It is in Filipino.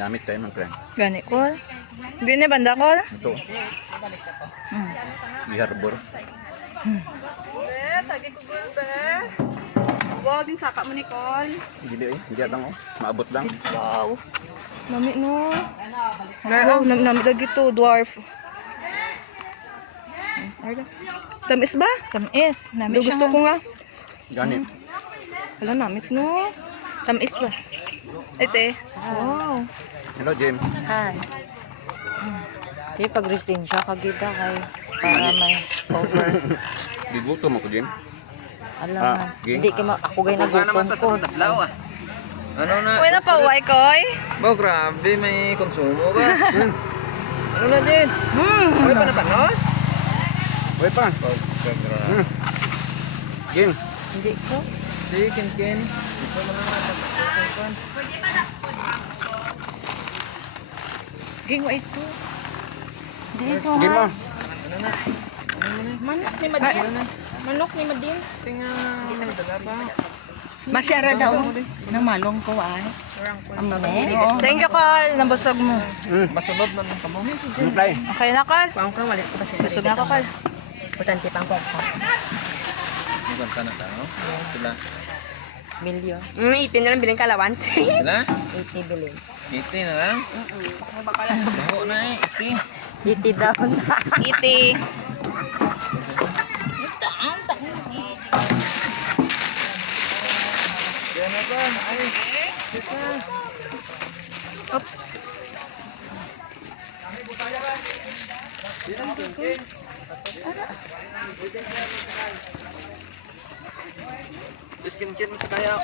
Namit tayo man friend. Gani ko. Gani banda ko. Ito. Harbor. Tagi ko ba? Wow, din saka mo Nicole. Hindi hindi lang oh. Maabot lang. Wow. Nami no. Wow, nami lagi to dwarf. Tamis ba? Tamis. Nami gusto ko nga. Ganit. Wala namit no. Tamis ba? Ite. Wow. Hello Jim. Hi. Di pag-resting siya kagida kay para may cover. Bigutom ako Jim. Alam game? hindi ako gay nagutom ko. Ano na? Uy na pa uway koy. Ba, grabe, may konsumo ba? Ano na din? Uy, pa na panos? Uy pa. Grabe. Jim. Hindi ko. Si Ken. Ito mo na napag-usapan. Ging wa ito. Dito Jim mo. Ano na? Manok ni Madin. Manok ni Madin. Tingnan, dala ba? Masyara daw. Nang malong ko ay. Ang mame. Thank you Carl. Nabusog mo. Basunod man ang kamo. Ano play? Okay na Carl. Pang ko walit ko ba siya. Busog na ako Carl. Importante pang ko. Mugan ka na ka, no? Sila. Milyo. Itin na lang bilang kalawans. Sila? 80 bilin. 80 na lang? Oo na eh, 80. 80 daw na. Iti. Yan na ba? Ay, sika. Oops. Biskin mo sa kaya.